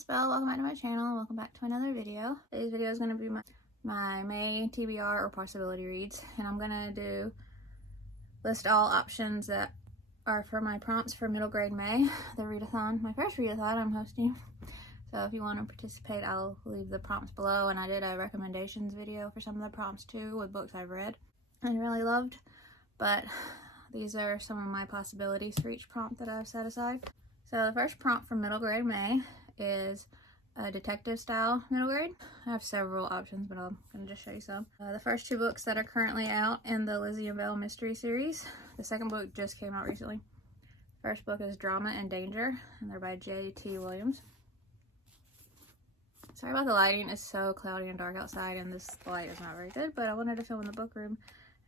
it's Belle. Welcome back to my channel and welcome back to another video. Today's video is going to be my May TBR or possibility reads, and I'm going to list all options that are for my prompts for middle grade May, the readathon, my first readathon I'm hosting. So if you want to participate, I'll leave the prompts below, and I did a recommendations video for some of the prompts too with books I've read and really loved, but these are some of my possibilities for each prompt that I've set aside. So the first prompt for middle grade May is a detective style middle grade. I have several options, but I'm going to just show you some. The first two books that are currently out in the Lizzie and Belle mystery series. The second book just came out recently. First book is Drama and Danger, and they're by J.T. Williams. Sorry about the lighting, it's so cloudy and dark outside and this light is not very good, but I wanted to film in the book room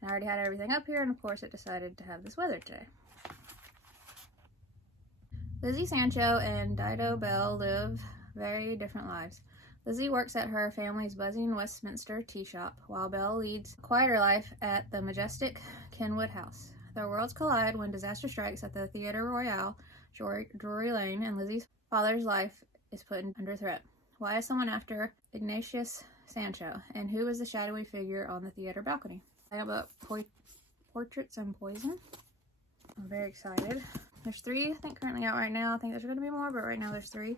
and I already had everything up here, and of course it decided to have this weather today. Lizzie Sancho and Dido Belle live very different lives. Lizzie works at her family's buzzing Westminster tea shop, while Belle leads a quieter life at the majestic Kenwood house. Their worlds collide when disaster strikes at the Theatre Royal, Drury Lane, and Lizzie's father's life is put under threat. Why is someone after Ignatius Sancho, and who is the shadowy figure on the theater balcony? I got about Portraits and Poison. I'm very excited. There's 3, I think, currently out right now. I think there's going to be more, but right now there's 3.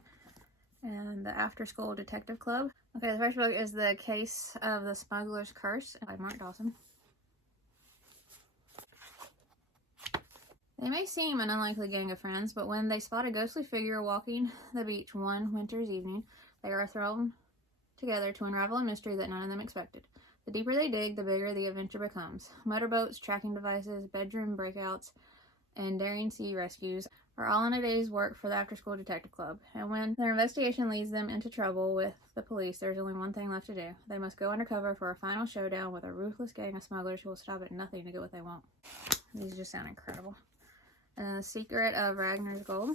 And the After School Detective Club. Okay, the first book is The Case of the Smuggler's Curse by Dawson. They may seem an unlikely gang of friends, but when they spot a ghostly figure walking the beach one winter's evening, they are thrown together to unravel a mystery that none of them expected. The deeper they dig, the bigger the adventure becomes. Motorboats, tracking devices, bedroom breakouts, and daring sea rescues are all in a day's work for the after-school detective club, and when their investigation leads them into trouble with the police, there's only one thing left to do. They must go undercover for a final showdown with a ruthless gang of smugglers who will stop at nothing to get what they want. These just sound incredible. And then The Secret of Ragnar's Gold.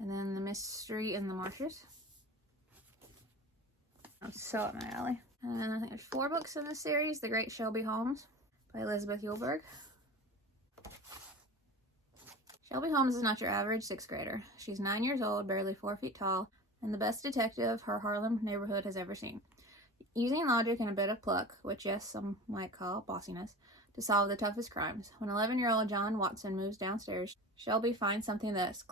And then The Mystery in the Marshes. That's so up my alley. And I think there's 4 books in this series. The Great Shelby Holmes by Elizabeth Eulberg. Shelby Holmes is not your average 6th grader. She's 9 years old, barely 4 feet tall, and the best detective her Harlem neighborhood has ever seen. Using logic and a bit of pluck, which yes, some might call bossiness, to solve the toughest crimes. When 11-year-old John Watson moves downstairs, Shelby finds something that's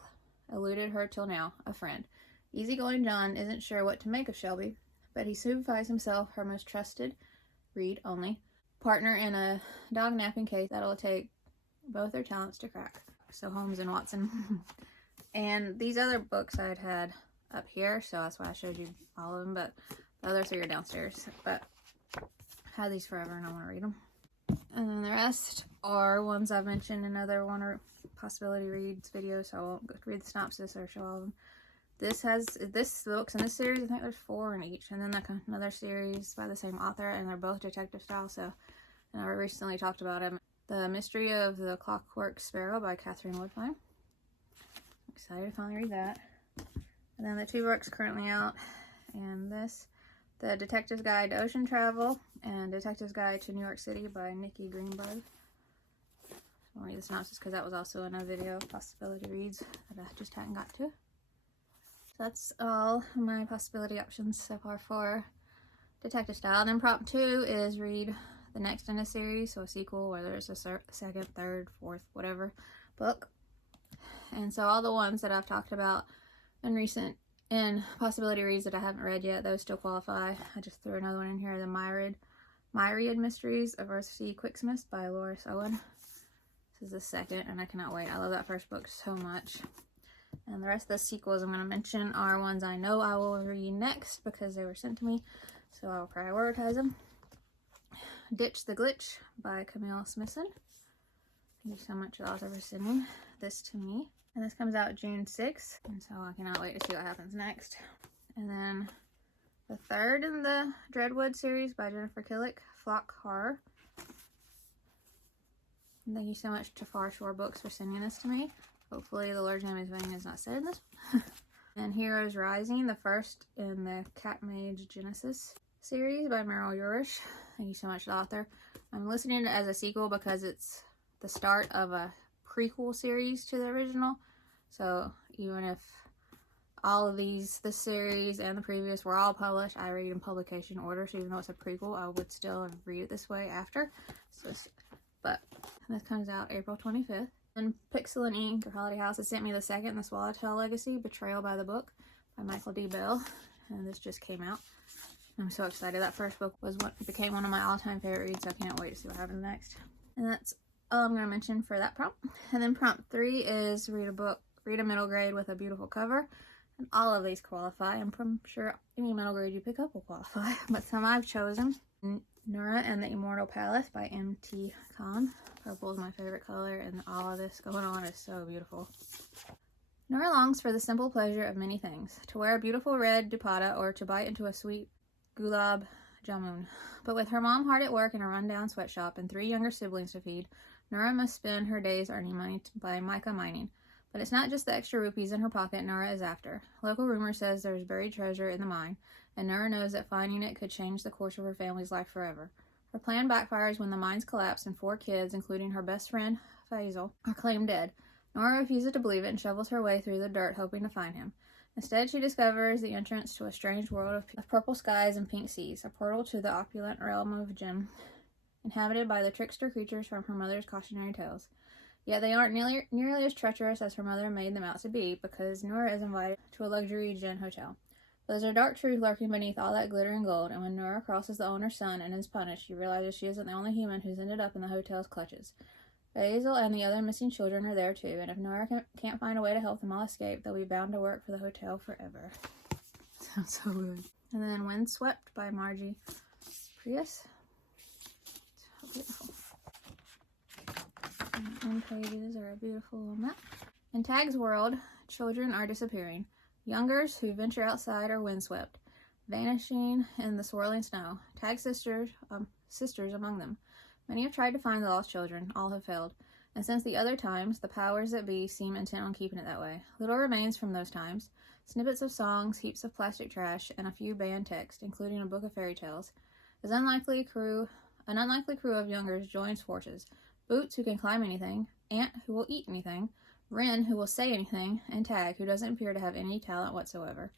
eluded her till now, a friend. Easygoing John isn't sure what to make of Shelby, but he soon finds himself her most trusted, read-only, partner in a dog-napping case that'll take both their talents to crack. So Holmes and Watson. And these other books I'd had up here, so that's why I showed you all of them, but the other 3 are downstairs. But I had these forever and I want to read them. And then the rest are ones I've mentioned in other possibility reads videos, so I won't read the synopsis or show all of them. This books in this series, I think there's 4 in each, and then like another series by the same author, and they're both detective style, so, and I recently talked about them. The Mystery of the Clockwork Sparrow by Katherine Woodfine. I'm excited to finally read that. And then the 2 books currently out, and this, The Detective's Guide to Ocean Travel and Detective's Guide to New York City by Nicki Greenberg. I'll read the synopsis because that was also in a video of possibility reads that I just hadn't got to. So that's all my possibility options so far for detective style. And then prompt 2 is read the next in a series, so a sequel, whether it's a second, third, fourth, whatever book. And so all the ones that I've talked about in possibility reads that I haven't read yet, those still qualify. I just threw another one in here, the Myriad Mysteries of Eartha Quicksmith by Owen. This is the second, and I cannot wait. I love that first book so much. And the rest of the sequels I'm going to mention are ones I know I will read next because they were sent to me, so I will prioritize them. Ditch the Glitch by Camille Smithson. Thank you so much, author, for sending this to me. And this comes out June 6th, and so I cannot wait to see what happens next. And then the third in the Dreadwood series by Jennifer Killick, Flock Horror. And thank you so much to Far Shore Books for sending this to me. Hopefully the Lord's name is not said in this. And Heroes Rising, the first in the Cat Mage Genesis series by Meryl Urish. Thank you so much, the author. I'm listening to it as a sequel because it's the start of a prequel series to the original. So even if All of these, this series and the previous, were all published. I read in publication order, so even though it's a prequel, I would still read it this way after. But this comes out April 25th. And Pixel and Ink, or Holiday House, has sent me the second, The Swallowtail Legacy, Betrayal by the Book, by Michael D. Belle. And this just came out. I'm so excited. That first book was what became one of my all-time favorite reads, so I can't wait to see what happens next. And that's all I'm going to mention for that prompt. And then prompt 3 is read a middle grade with a beautiful cover. And all of these qualify. I'm sure any middle grade you pick up will qualify. But some I've chosen. Nora and the Immortal Palace by M.T. Khan. Purple is my favorite color, and all of this going on is so beautiful. Nora longs for the simple pleasure of many things. To wear a beautiful red dupatta or to bite into a sweet gulab jamun. But with her mom hard at work in a rundown sweatshop and 3 younger siblings to feed, Nora must spend her days earning money by mica mining. But it's not just the extra rupees in her pocket Nora is after. Local rumor says there's buried treasure in the mine, and Nora knows that finding it could change the course of her family's life forever. Her plan backfires when the mines collapse and 4 kids, including her best friend, Faisal, are claimed dead. Nora refuses to believe it and shovels her way through the dirt, hoping to find him. Instead, she discovers the entrance to a strange world of purple skies and pink seas, a portal to the opulent realm of Jim, inhabited by the trickster creatures from her mother's cautionary tales. Yet they aren't nearly as treacherous as her mother made them out to be, because Nora is invited to a luxury gin hotel. But there's a dark truth lurking beneath all that glitter and gold, and when Nora crosses the owner's son and is punished, she realizes she isn't the only human who's ended up in the hotel's clutches. Basil and the other missing children are there too, and if Nora can't find a way to help them all escape, they'll be bound to work for the hotel forever. Sounds so good. And then Windswept by Margie Prius. So beautiful. And pages are beautiful on that. In Tag's world, children are disappearing. Youngers who venture outside are windswept, vanishing in the swirling snow. Tag's sisters among them. Many have tried to find the lost children. All have failed. And since the other times, the powers that be seem intent on keeping it that way. Little remains from those times. Snippets of songs, heaps of plastic trash, and a few banned text, including a book of fairy tales. An unlikely crew of youngers joins forces. Boots, who can climb anything. Ant, who will eat anything. Wren, who will say anything. And Tag, who doesn't appear to have any talent whatsoever.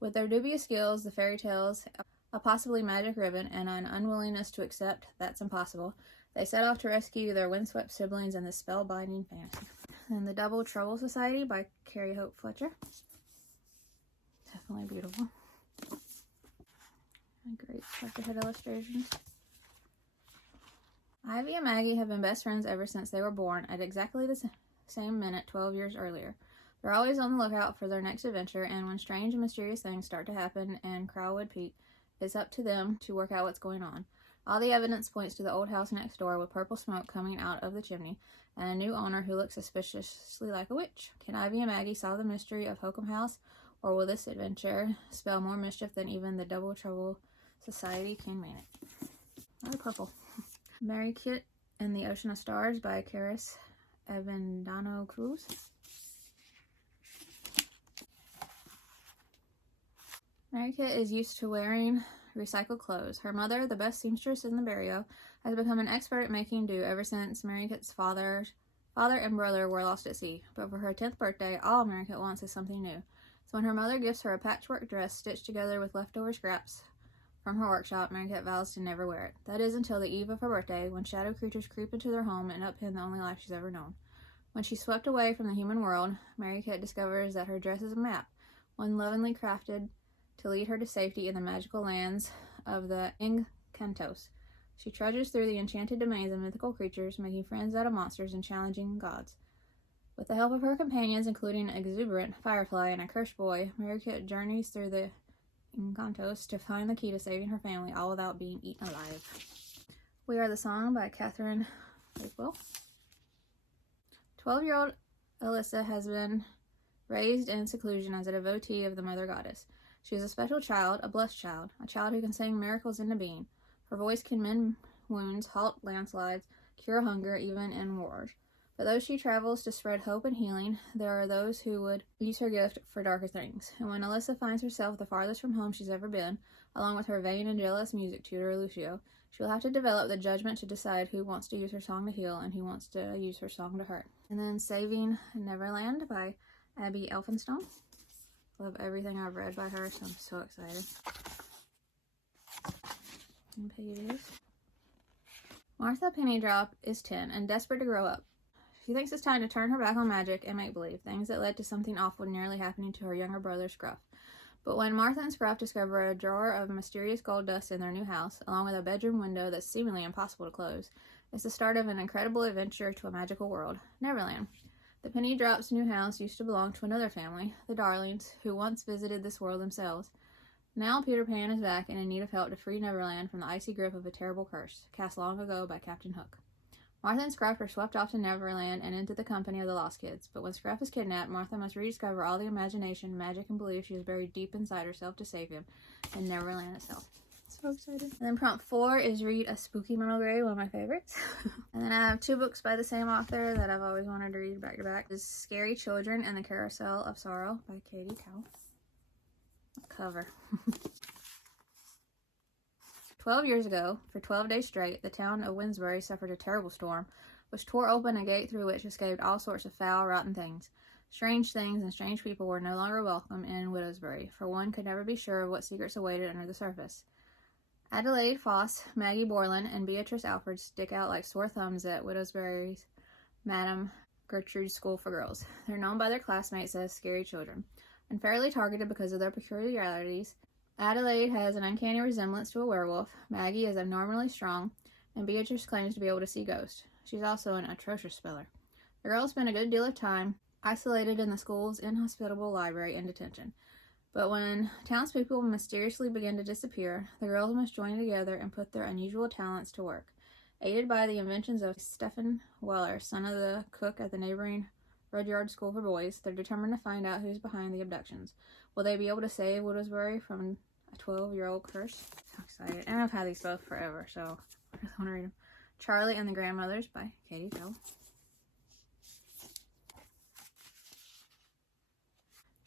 With their dubious skills, the fairy tales, a possibly magic ribbon, and an unwillingness to accept that's impossible, they set off to rescue their windswept siblings in this spellbinding fantasy. And The Double Trouble Society by Carrie Hope Fletcher. Definitely beautiful. Great head illustrations. Ivy and Maggie have been best friends ever since they were born at exactly the same minute 12 years earlier. They're always on the lookout for their next adventure, and when strange and mysterious things start to happen in Crowwood Peak, it's up to them to work out what's going on. All the evidence points to the old house next door with purple smoke coming out of the chimney, and a new owner who looks suspiciously like a witch. Can Ivy and Maggie solve the mystery of Hokum House, or will this adventure spell more mischief than even the Double Trouble Society can manage? I like purple. Mary Kit and the Ocean of Stars by Karis Avendano Cruz. Mary Kit is used to wearing recycled clothes. Her mother, the best seamstress in the barrio, has become an expert at making do ever since Mary Kit's father and brother were lost at sea. But for her 10th birthday, all Mary Kit wants is something new. So when her mother gifts her a patchwork dress stitched together with leftover scraps from her workshop, Mary Kit vows to never wear it. That is until the eve of her birthday, when shadow creatures creep into their home and upend the only life she's ever known. When she's swept away from the human world, Mary Kit discovers that her dress is a map, one lovingly crafted to lead her to safety in the magical lands of the Encantos. She trudges through the enchanted domains of mythical creatures, making friends out of monsters and challenging gods. With the help of her companions, including Exuberant, Firefly, and a cursed boy, Mary Kit journeys through the Encantos to find the key to saving her family, all without being eaten alive. We Are the Song by Katherine Blakewell. 12-year-old Alyssa has been raised in seclusion as a devotee of the Mother Goddess. She is a special child, a blessed child, a child who can sing miracles into being. Her voice can mend wounds, halt landslides, cure hunger, even in wars. But though she travels to spread hope and healing, there are those who would use her gift for darker things. And when Alyssa finds herself the farthest from home she's ever been, along with her vain and jealous music tutor, Lucio, she'll have to develop the judgment to decide who wants to use her song to heal and who wants to use her song to hurt. And then Saving Neverland by Abby Elphinstone. Love everything I've read by her, so I'm so excited. And pages. Martha Pennydrop is 10 and desperate to grow up. She thinks it's time to turn her back on magic and make-believe, things that led to something awful nearly happening to her younger brother, Scruff. But when Martha and Scruff discover a drawer of mysterious gold dust in their new house, along with a bedroom window that's seemingly impossible to close, it's the start of an incredible adventure to a magical world, Neverland. The Pennydrop's new house used to belong to another family, the Darlings, who once visited this world themselves. Now Peter Pan is back and in need of help to free Neverland from the icy grip of a terrible curse, cast long ago by Captain Hook. Martha and Scruff are swept off to Neverland and into the company of the Lost Kids, but when Scruff is kidnapped, Martha must rediscover all the imagination, magic, and belief she has buried deep inside herself to save him, and Neverland itself. So excited. And then prompt 4 is read A Spooky Memory, one of my favorites. And then I have 2 books by the same author that I've always wanted to read back to back. This is Scary Children and the Carousel of Sorrow by Katie Cow. Cover. 12 years ago, for 12 days straight, the town of Winsbury suffered a terrible storm, which tore open a gate through which escaped all sorts of foul, rotten things. Strange things and strange people were no longer welcome in Widowsbury, for one could never be sure of what secrets awaited under the surface. Adelaide Foss, Maggie Borland, and Beatrice Alfred stick out like sore thumbs at Widowsbury's Madame Gertrude's School for Girls. They're known by their classmates as Scary Children, and fairly targeted because of their peculiarities. Adelaide has an uncanny resemblance to a werewolf, Maggie is abnormally strong, and Beatrice claims to be able to see ghosts. She's also an atrocious speller. The girls spend a good deal of time isolated in the school's inhospitable library in detention. But when townspeople mysteriously begin to disappear, the girls must join together and put their unusual talents to work. Aided by the inventions of Stephen Weller, son of the cook at the neighboring Rudyard School for Boys, they're determined to find out who's behind the abductions. Will they be able to save Widowsbury from a 12-year-old curse? So excited. And I've had these both forever, so I just want to read them. Charlie and the Grandmothers by Katie Belle.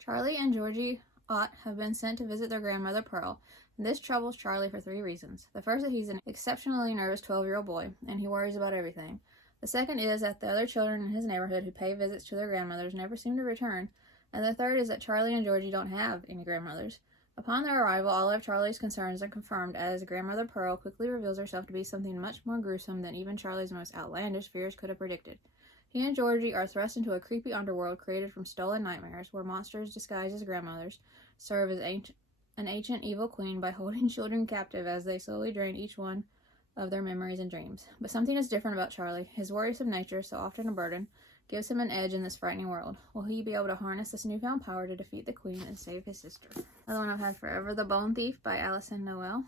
Charlie and Georgie Ott have been sent to visit their grandmother Pearl, and this troubles Charlie for 3 reasons. The first is he's an exceptionally nervous 12-year-old boy, and he worries about everything. The second is that the other children in his neighborhood who pay visits to their grandmothers never seem to return, and the third is that Charlie and Georgie don't have any grandmothers. Upon their arrival, all of Charlie's concerns are confirmed as Grandmother Pearl quickly reveals herself to be something much more gruesome than even Charlie's most outlandish fears could have predicted. He and Georgie are thrust into a creepy underworld created from stolen nightmares, where monsters disguised as grandmothers serve as an ancient evil queen by holding children captive as they slowly drain each one of their memories and dreams. But something is different about Charlie. His worrisome nature, so often a burden, gives him an edge in this frightening world. Will he be able to harness this newfound power to defeat the queen and save his sister? Another one I've had forever, The Bone Thief by Alison Noel.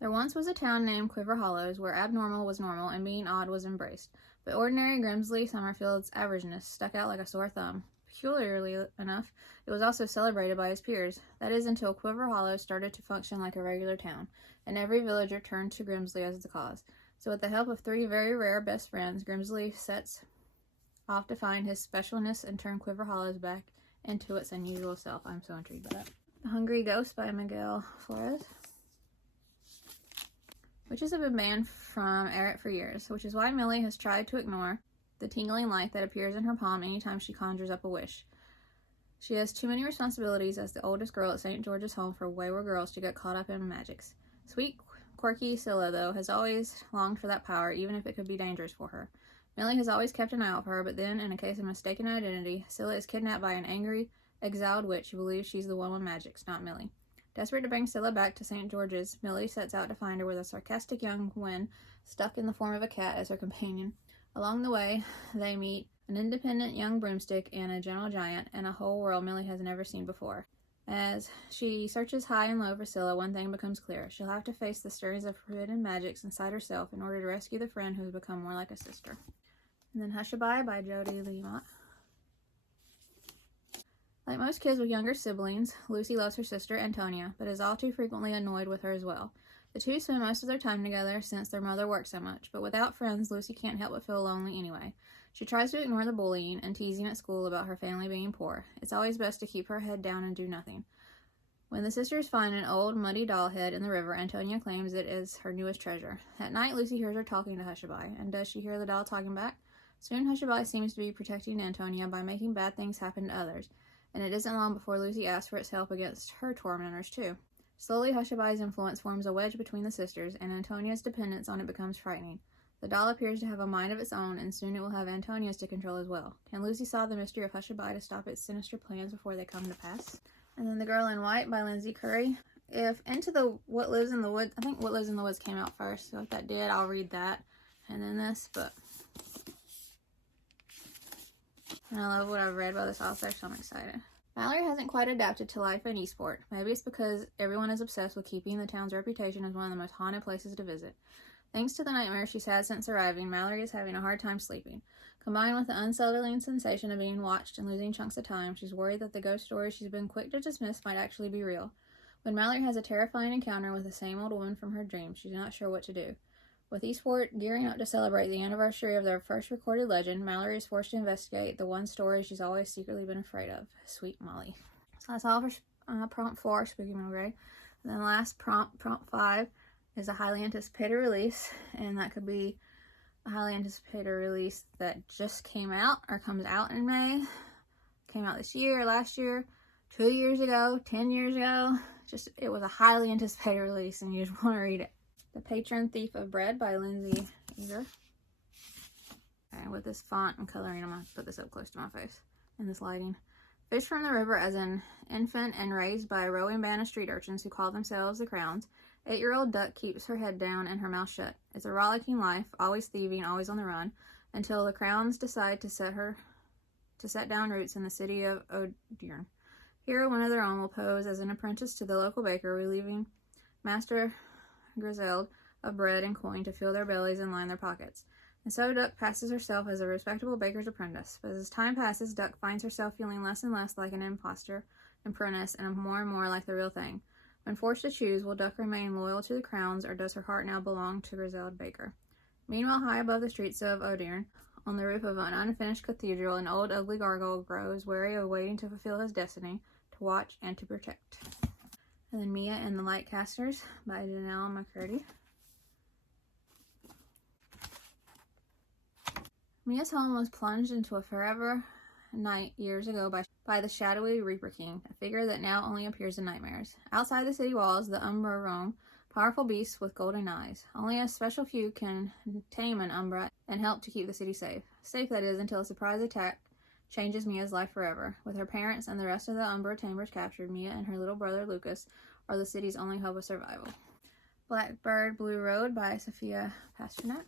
There once was a town named Quiver Hollows where abnormal was normal and being odd was embraced, but ordinary Grimsley Summerfield's averageness stuck out like a sore thumb. Peculiarly enough, it was also celebrated by his peers. That is until Quiver Hollow started to function like a regular town, and every villager turned to Grimsley as the cause. So with the help of 3 very rare best friends, Grimsley sets off to find his specialness and turn Quiver Hollows back into its unusual self. I'm so intrigued by that. The Hungry Ghost by Miguel Flores. Witches have been banned from Errett for years, which is why Millie has tried to ignore the tingling light that appears in her palm anytime she conjures up a wish. She has too many responsibilities as the oldest girl at St. George's Home for wayward girls to get caught up in magics. Sweet, quirky Scylla, though, has always longed for that power, even if it could be dangerous for her. Millie has always kept an eye out for her, but then, in a case of mistaken identity, Scylla is kidnapped by an angry, exiled witch who believes she's the one with magics, not Millie. Desperate to bring Scylla back to St. George's, Millie sets out to find her with a sarcastic young Gwen stuck in the form of a cat as her companion. Along the way, they meet an independent young broomstick and a gentle giant, and a whole world Millie has never seen before. As she searches high and low for Scylla, one thing becomes clear. She'll have to face the stirrings of forbidden magics inside herself in order to rescue the friend who has become more like a sister. And then Hushabye by Jodie Lee Mott. Like most kids with younger siblings, Lucy loves her sister, Antonia, but is all too frequently annoyed with her as well. The two spend most of their time together since their mother works so much, but without friends, Lucy can't help but feel lonely anyway. She tries to ignore the bullying and teasing at school about her family being poor. It's always best to keep her head down and do nothing. When the sisters find an old, muddy doll head in the river, Antonia claims it is her newest treasure. At night, Lucy hears her talking to Hushabye, and does she hear the doll talking back? Soon Hushabye seems to be protecting Antonia by making bad things happen to others, and it isn't long before Lucy asks for its help against her tormentors too. Slowly, Hushabye's influence forms a wedge between the sisters, and Antonia's dependence on it becomes frightening. The doll appears to have a mind of its own, and soon it will have Antonia's to control as well. Can Lucy solve the mystery of Hushabye to stop its sinister plans before they come to pass? And then The Girl in White by Lindsay Curry. If Into the What Lives in the Woods, I think What Lives in the Woods came out first, so if that did, I'll read that. And then this, but and I love what I've read by this author, so I'm excited. Mallory hasn't quite adapted to life in Eastport. Maybe it's because everyone is obsessed with keeping the town's reputation as one of the most haunted places to visit. Thanks to the nightmares she's had since arriving, Mallory is having a hard time sleeping. Combined with the unsettling sensation of being watched and losing chunks of time, she's worried that the ghost stories she's been quick to dismiss might actually be real. When Mallory has a terrifying encounter with the same old woman from her dreams, she's not sure what to do. With Eastport gearing up to celebrate the anniversary of their first recorded legend, Mallory is forced to investigate the one story she's always secretly been afraid of, Sweet Molly. So that's all for prompt 4, Spooky Middle Grade. And then the last prompt 5, is a highly anticipated release, and that could be a highly anticipated release that just came out or comes out in May. Came out this year, last year, 2 years ago, 10 years ago. It was a highly anticipated release, and you just want to read it. The Patron Thief of Bread by Lindsay Eager. Okay, with this font and coloring, I'm going to put this up close to my face in this lighting. Fished from the river as an infant and raised by a rowing band of street urchins who call themselves the Crowns, 8-year-old Duck keeps her head down and her mouth shut. It's a rollicking life, always thieving, always on the run, until the Crowns decide to set down roots in the city of O'Dearn. Here, one of their own will pose as an apprentice to the local baker, relieving Master Griselda of bread and coin to fill their bellies and line their pockets. And so Duck passes herself as a respectable baker's apprentice. But as time passes, Duck finds herself feeling less and less like an imposter apprentice and more like the real thing. When forced to choose, will Duck remain loyal to the Crowns, or does her heart now belong to Griselda Baker? Meanwhile, high above the streets of O'Dearn, on the roof of an unfinished cathedral, an old ugly gargoyle grows, wary of waiting to fulfill his destiny, to watch and to protect. And then Mia and the Lightcasters by Janelle McCurdy. Mia's home was plunged into a forever night years ago by the shadowy Reaper King, a figure that now only appears in nightmares. Outside the city walls, the Umbra roam, powerful beasts with golden eyes. Only a special few can tame an Umbra and help to keep the city safe. Safe, that is, until a surprise attack changes Mia's life forever. With her parents and the rest of the Umbra tamers captured, Mia and her little brother Lucas are the city's only hope of survival. Blackbird Blue Road by Sophia Pasternak.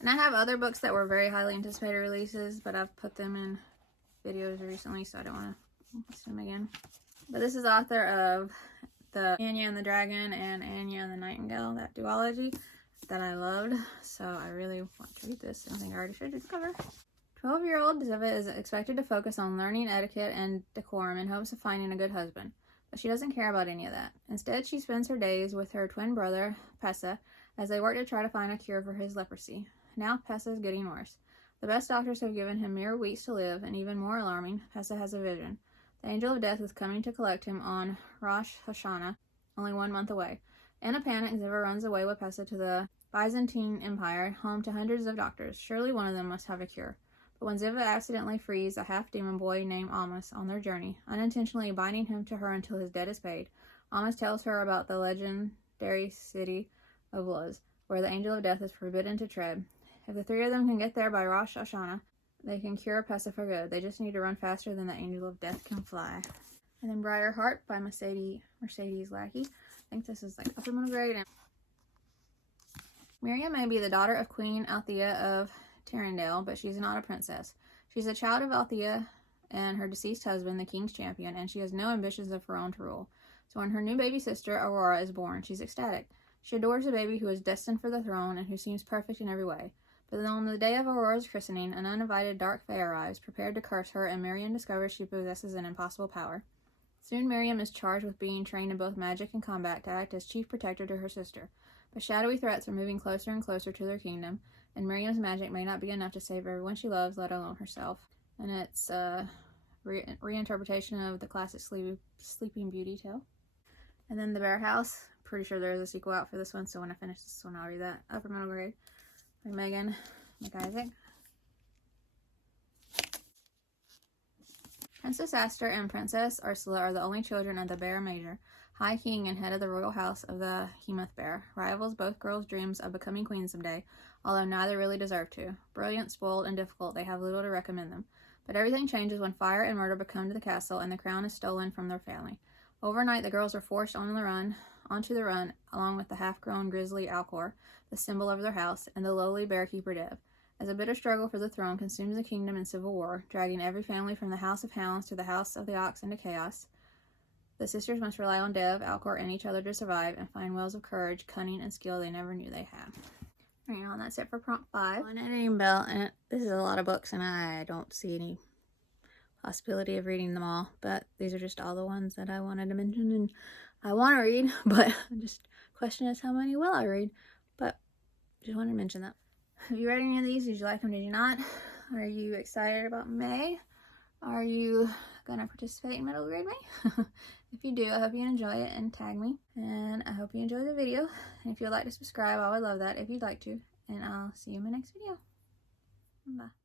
And I have other books that were very highly anticipated releases, but I've put them in videos recently, so I don't want to list them again. But this is author of the Anya and the Dragon and Anya and the Nightingale, that duology that I loved, so I really want to read this. I think I already showed you the cover. 12-year-old Ziva is expected to focus on learning etiquette and decorum in hopes of finding a good husband, but she doesn't care about any of that. Instead, she spends her days with her twin brother, Pessa, as they work to try to find a cure for his leprosy. Now Pessa is getting worse. The best doctors have given him mere weeks to live, and even more alarming, Pessa has a vision. The angel of death is coming to collect him on Rosh Hashanah, only 1 month away. In a panic, Ziva runs away with Pessa to the Byzantine Empire, home to hundreds of doctors. Surely one of them must have a cure. But when Ziva accidentally frees a half-demon boy named Almas on their journey, unintentionally binding him to her until his debt is paid, Almas tells her about the legendary city of Luz, where the angel of death is forbidden to tread. If the three of them can get there by Rosh Hashanah, they can cure Pessa for good. They just need to run faster than the angel of death can fly. And then Briar Heart by Mercedes Lackey. I think this is like upper middle grade. Myriad may be the daughter of Queen Althea of Tyrrendale, but she's not a princess. She's a child of Althea and her deceased husband, the king's champion, and she has no ambitions of her own to rule. So when her new baby sister, Aurora, is born, she's ecstatic. She adores the baby who is destined for the throne and who seems perfect in every way. But then on the day of Aurora's christening, an uninvited dark fae arrives, prepared to curse her, and Miriam discovers she possesses an impossible power. Soon Miriam is charged with being trained in both magic and combat to act as chief protector to her sister. But shadowy threats are moving closer and closer to their kingdom, and Miriam's magic may not be enough to save everyone she loves, let alone herself. And it's a reinterpretation of the classic Sleeping Beauty tale. And then The Bear House. Pretty sure there's a sequel out for this one, so when I finish this one, I'll read that. Upper middle grade by Megan McIsaac. Princess Aster and Princess Ursula are the only children of the Bear Major, High King and head of the royal house of the Hemoth Bear. Rivals, both girls' dreams of becoming queens someday, although neither really deserve to. Brilliant, spoiled, and difficult, they have little to recommend them. But everything changes when fire and murder come to the castle and the crown is stolen from their family. Overnight, the girls are forced onto the run, along with the half-grown grizzly Alcor, the symbol of their house, and the lowly bearkeeper Dev. As a bitter struggle for the throne consumes the kingdom in civil war, dragging every family from the House of Hounds to the House of the Ox into chaos, the sisters must rely on Dev, Alcor, and each other to survive and find wells of courage, cunning, and skill they never knew they had. Alright, well, that's it for prompt 5. On editing Belle, and this is a lot of books, and I don't see any possibility of reading them all, but these are just all the ones that I wanted to mention, and I want to read, but just question is how many will I read, but just wanted to mention that. Have you read any of these? Did you like them? Did you not? Are you excited about May? Are you gonna participate in Middle Grade May? If you do, I hope you enjoy it and tag me. And I hope you enjoy the video. And if you'd like to subscribe, I would love that if you'd like to. And I'll see you in my next video. Bye.